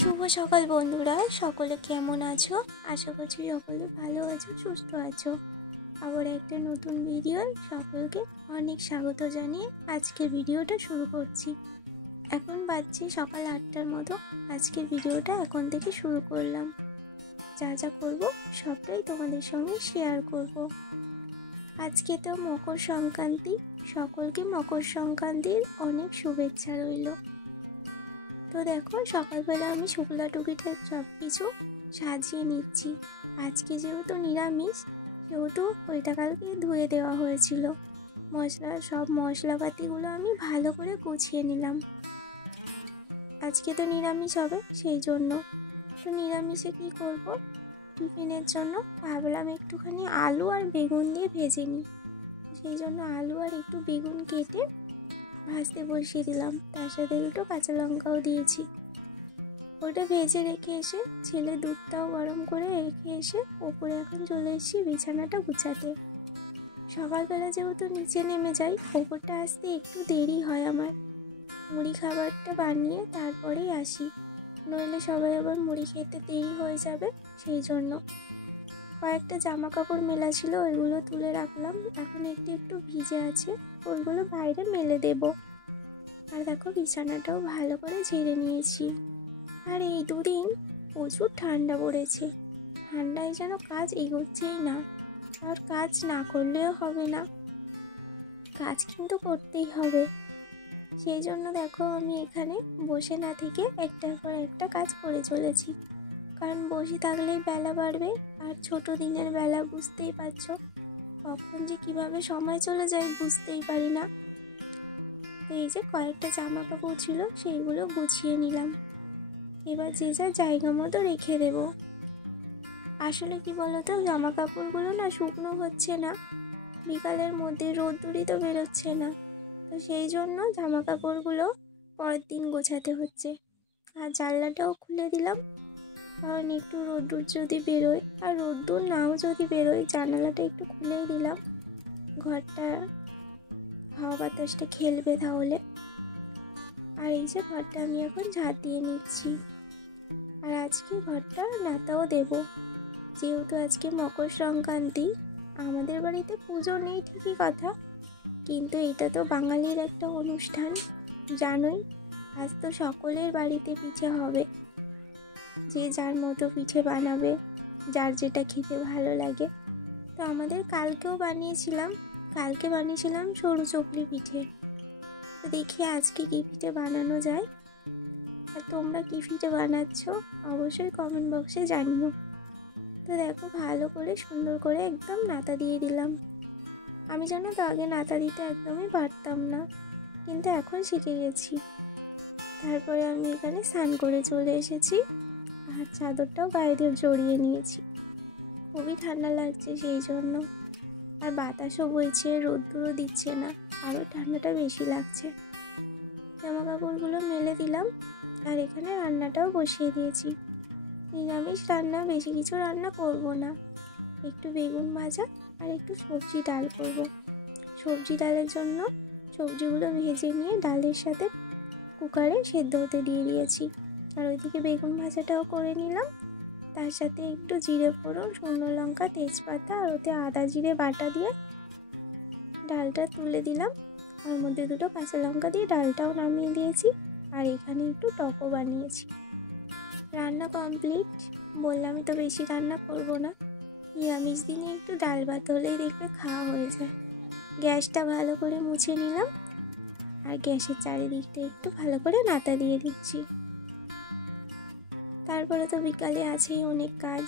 শুভ সকাল বন্ধুরা, সকলে কেমন আছো? আশা করছি সকলে ভালো আছো, সুস্থ আছো। আবার একটা নতুন ভিডিও সকলকে অনেক স্বাগত জানিয়ে আজকের ভিডিওটা শুরু করছি। এখন বাজছে সকাল 8টার মতো। আজকের ভিডিওটা এখন থেকে শুরু করলাম। যা যা করব সবটাই তোমাদের সঙ্গে শেয়ার করব। আজকে তো মকর সংক্রান্তি, সকলকে মকর সংক্রান্তির অনেক শুভেচ্ছা রইল। তো দেখো, সকালবেলা আমি শুকলা টুকিটা সব কিছু সাজিয়ে নিচ্ছি। আজকে যেহেতু নিরামিষ, সেহেতু ওইটা কালকে ধুয়ে দেওয়া হয়েছিল। সব মশলাপাতিগুলো আমি ভালো করে গুছিয়ে নিলাম। আজকে তো নিরামিষ হবে, সেই জন্য। তো নিরামিষে কি করব, টিফিনের জন্য ভাবলাম একটুখানি আলু আর বেগুন দিয়ে ভেজে নিই। সেই জন্য আলু আর একটু বেগুন কেটে ভাজতে বসিয়ে দিলাম। তার সাথে একটু কাঁচা লঙ্কাও দিয়েছি। ওটা ভেজে রেখে এসে ছেলে দুধটাও গরম করে রেখে এসে ওপরে এখন চলে এসেছি বিছানাটা গুছাতে। সকালবেলা যেহেতু নিচে নেমে যাই, ওপরটা আসতে একটু দেরি হয় আমার। মুড়ি খাবারটা বানিয়ে তারপরেই আসি, নইলে সবাই আবার মুড়ি খেতে দেরি হয়ে যাবে। সেই জন্য কয়েকটা জামা কাপড় মেলা ছিল, ওইগুলো তুলে রাখলাম। এখন একটু ভিজে আছে, ওইগুলো বাইরে মেলে দেব। আর দেখো, বিছানাটাও ভালো করে ঝেড়ে নিয়েছি। আর এই দুদিন প্রচুর ঠান্ডা পড়েছে। ঠান্ডায় যেন কাজ এগোচ্ছেই না। আর কাজ না করলেও হবে না, কাজ কিন্তু করতেই হবে। সেই জন্য দেখো, আমি এখানে বসে না থেকে একটার পর একটা কাজ করে চলেছি। কারণ বসে থাকলেই বেলা বাড়বে, আর ছোট দিনের বেলা বুঝতেই পারছো, কখন যে কিভাবে সময় চলে যায় বুঝতেই পারি না। তো এই যে কয়েকটা জামা কাপড় ছিল, সেইগুলো গুছিয়ে নিলাম। এবার যে যার জায়গা মতো রেখে দেব। আসলে কি বলতো, জামা কাপড়গুলো না শুকনো হচ্ছে না, বিকালের মধ্যে রোদ্দুরই তো বেরোচ্ছে না। তো সেই জন্য জামা কাপড়গুলো পরের দিন গোছাতে হচ্ছে। আর জানলাটাও খুলে দিলাম, কারণ একটু রোদ্দুর যদি বেরোয়, আর রোদ্দুর নাও যদি বেরোয়, জানালাটা একটু খুলেই দিলাম। ঘরটা হাওয়া বাতাসটা খেলবে তাহলে। আর এই যে ঘরটা আমি এখন ঝাড় দিয়ে নিচ্ছি। আর আজকে ঘরটা নাতাও দেব, যেহেতু আজকে মকর সংক্রান্তি। আমাদের বাড়িতে পুজো নেই ঠিকই কথা, কিন্তু এটা তো বাঙালির একটা অনুষ্ঠান, জানোই। আজ তো সকলের বাড়িতে পিঠে হবে, যে যার মতো পিঠে বানাবে, যার যেটা খেতে ভালো লাগে। তো আমাদের কালকে বানিয়েছিলাম সরু চকলি পিঠে। তো দেখি আজকে কি পিঠে বানানো যায়। আর তোমরা কি পিঠে বানাচ্ছ অবশ্যই কমেন্ট বক্সে জানিও। তো দেখো, ভালো করে সুন্দর করে একদম নাতা দিয়ে দিলাম। আমি জানো তো আগে নাতা দিতে একদমই পারতাম না, কিন্তু এখন শিখে গেছি। তারপরে আমি এখানে স্নান করে চলে এসেছি, আর চাদরটাও গায়ে দিয়ে জড়িয়ে নিয়েছি। খুবই ঠান্ডা লাগছে সেই জন্য। আর বাতাসও বইছে, রোদ্দুরও দিচ্ছে না, আরও ঠান্ডাটা বেশি লাগছে। জামা কাপড়গুলো মেলে দিলাম, আর এখানে রান্নাটাও বসিয়ে দিয়েছি। নিরামিষ রান্না, বেশি কিছু রান্না করব না। একটু বেগুন ভাজা আর একটু সবজি ডাল করব। সবজি ডালের জন্য সবজিগুলো ভেজে নিয়ে ডালের সাথে কুকারে সেদ্ধ হতে দিয়ে দিয়েছি। আর ওইদিকে বেগুন ভাজাটাও করে নিলাম। তার সাথে একটু জিরে ফোড়ন, শুকনো লঙ্কা, তেজপাতা আর ওতে আদা জিরে বাটা দিয়ে ডালটা তুলে দিলাম। ওর মধ্যে দুটো কাঁচা লঙ্কা দিয়ে ডালটাও নামিয়ে দিয়েছি। আর এখানে একটু টকও বানিয়েছি। রান্না কমপ্লিট। বললামই তো বেশি রান্না করব না। নিরামিষ দিনে একটু ডাল ভাত হলেই দেখবে খাওয়া হয়ে যায়। গ্যাসটা ভালো করে মুছে নিলাম, আর গ্যাসের চারিদিকটা একটু ভালো করে নাতা দিয়ে দিচ্ছি। তারপরে তো বিকালে আছেই অনেক কাজ।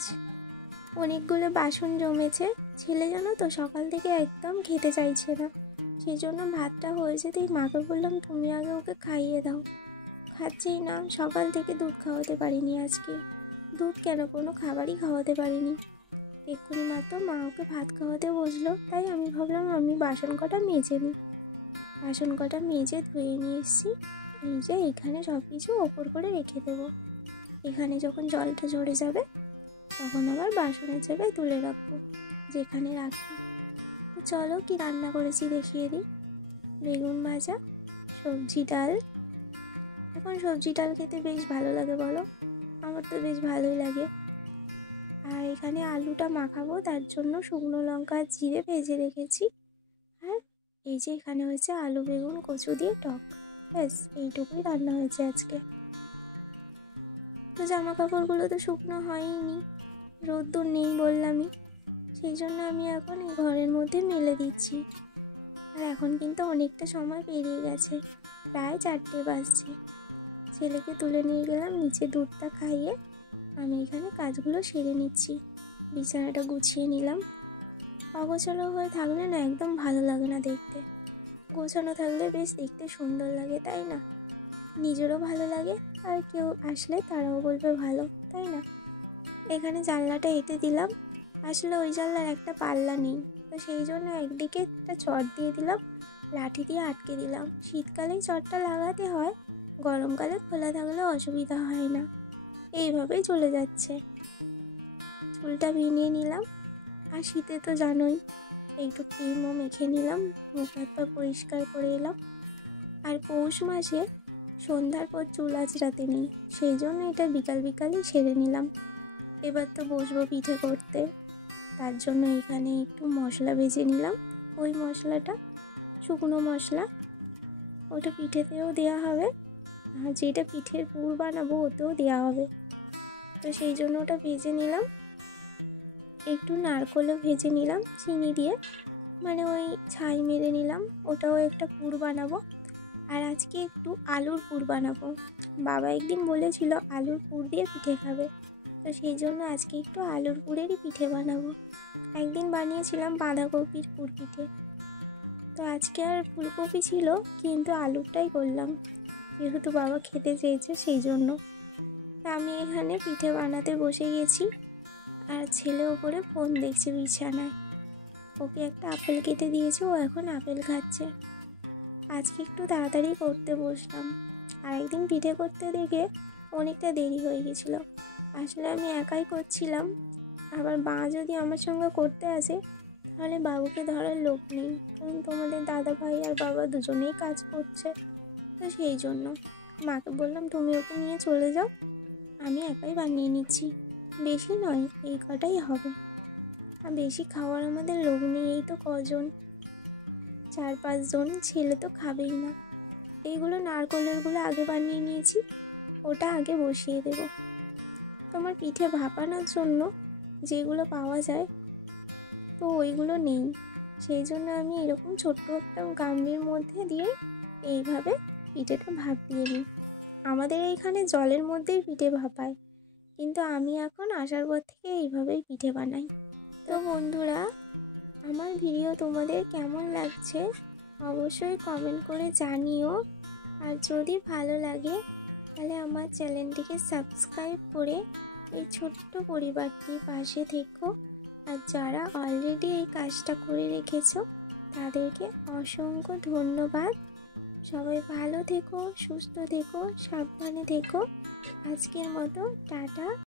অনেকগুলো বাসন জমেছে। ছেলে জানো তো সকাল থেকে একদম খেতে চাইছে না। সেই জন্য ভাতটা হয়ে যেতেই মাকে বললাম, তুমি আগে ওকে খাইয়ে দাও। খাচ্ছেই না। সকাল থেকে দুধ খাওয়াতে পারিনি আজকে। দুধ কেন, কোনো খাবারই খাওয়াতে পারিনি। এক্ষুনি মাত্র মা ওকে ভাত খাওয়াতে বসলো, তাই আমি ভাবলাম আমি বাসন কটা মেজে নিই। বাসন কটা মেজে ধুয়ে নিয়ে এসেছি। এই যে এখানে সব কিছু ওপর করে রেখে দেবো। এখানে যখন জলটা ঝরে যাবে, তখন আবার বাসনের জায়গায় তুলে রাখবো, যেখানে রাখি। তো চলো, কি রান্না করেছি দেখিয়ে দিই। বেগুন ভাজা, সবজি ডাল। এখন সবজি ডাল খেতে বেশ ভালো লাগে বলো। আমার তো বেশ ভালোই লাগে। আর এখানে আলুটা মাখাবো, তার জন্য শুকনো লঙ্কা আর জিরে ভেজে রেখেছি। আর এই যে এখানে হয়েছে আলু বেগুন কচু দিয়ে টক। ব্যাস এইটুকুই রান্না হয়েছে আজকে। তো জামা কাপড়গুলো তো শুকনো হয়নি, রোদ্দুর নেই বললামই, সেই জন্য আমি এখন এই ঘরের মধ্যে মেলে দিচ্ছি। আর এখন কিন্তু অনেকটা সময় পেরিয়ে গেছে, প্রায় 4টে বাজছে। ছেলেকে তুলে নিয়ে গেলাম নিচে, দুধটা খাইয়ে আমি এখানে কাজগুলো সেরে নিচ্ছি। বিছানাটা গুছিয়ে নিলাম। অগোছালো হয়ে থাকলে না একদম ভালো লাগে না দেখতে, গোছানো থাকলে বেশ দেখতে সুন্দর লাগে, তাই না? নিজেরও ভালো লাগে, আর কেউ আসলে তারাও বলবে ভালো, তাই না? এখানে জানলাটা এঁটে দিলাম। আসলে ওই জানলার একটা পাল্লা নেই, তো সেই জন্য একদিকে একটা চট দিয়ে দিলাম, লাঠি দিয়ে আটকে দিলাম। শীতকালেই চটটা লাগাতে হয়, গরমকালে খোলা থাকলে অসুবিধা হয় না। এইভাবেই চলে যাচ্ছে। চুলটা ভিনিয়ে নিলাম, আর শীতে তো জানোই একটু ক্রিমও মেখে নিলাম, মুখ হাত পা পরিষ্কার করে এলাম। আর পৌষ মাসে সন্ধ্যার পর চুল আঁচড়াতে নেই, সেই জন্য এটা বিকাল বিকালই সেরে নিলাম। এবার তো বসবো পিঠে করতে, তার জন্য এখানে একটু মশলা ভেজে নিলাম। ওই মশলাটা শুকনো মশলা, ওটা পিঠেতেও দেওয়া হবে, আর যেটা পিঠের পুর বানাবো ওতেও দেওয়া হবে। তো সেই জন্য ওটা ভেজে নিলাম। একটু নারকেলও ভেজে নিলাম চিনি দিয়ে, মানে ওই ছাই মেরে নিলাম, ওটাও একটা পুর বানাবো। আর আজকে একটু আলুর পুর বানাবো। বাবা একদিন বলেছিল আলুর পুর দিয়ে পিঠে খাবে, তো সেই জন্য আজকে একটু আলুর পুরেরই পিঠে বানাবো। একদিন বানিয়েছিলাম বাঁধাকপির পুর পিঠে, তো আজকে আর ফুলকপি ছিল, কিন্তু আলুরটাই করলাম, যেহেতু বাবা খেতে চেয়েছে সেই জন্য। আমি এখানে পিঠে বানাতে বসে গেছি, আর ছেলে ওপরে ফোন দেখছে বিছানায়। ওকে একটা আপেল কেটে দিয়েছে, ও এখন আপেল খাচ্ছে। আজকে একটু তাড়াতাড়ি করতে বসলাম, আর একদিন পিঠে করতে দেখে অনেকটা দেরি হয়ে গেছিলো। আসলে আমি একাই করছিলাম, আবার মা যদি আমার সঙ্গে করতে আসে তাহলে বাবুকে ধরার লোক নেই, কারণ তোমাদের দাদা ভাই আর বাবা দুজনেই কাজ করছে। তো সেই জন্য মাকে বললাম তুমি ওকে নিয়ে চলে যাও, আমি একাই বানিয়ে নিচ্ছি। বেশি নয়, এই কটাই হবে, আর বেশি খাওয়ার আমাদের লোক নেই, এই তো কজন, 4-5 জন, ছেলে তো খাবেই না। এইগুলো নারকেলেরগুলো আগে বানিয়ে নিয়েছি, ওটা আগে বসিয়ে দেব। তোমার পিঠে ভাপানোর জন্য যেগুলো পাওয়া যায় তো ওইগুলো নেই, সেই জন্য আমি এরকম ছোট্ট একটা গামলির মধ্যে দিয়ে এইভাবে পিঠেটা ভাপ দিয়ে নিই। আমাদের এইখানে জলের মধ্যেই পিঠে ভাপায়, কিন্তু আমি এখন আসার পর থেকে এইভাবেই পিঠে বানাই। তো বন্ধুরা, আমার ভিডিও তোমাদের কেমন লাগছে অবশ্যই কমেন্ট করে জানিও। আর যদি ভালো লাগে তাহলে আমার চ্যানেলটিকে সাবস্ক্রাইব করে এই ছোট্ট পরিবারটির পাশে থেকো। আর যারা অলরেডি এই কাজটা করে রেখেছো তাদেরকে অসংখ্য ধন্যবাদ। সবাই ভালো থেকো, সুস্থ থেকো, সাবধানে থেকো। আজকের মতো টাটা।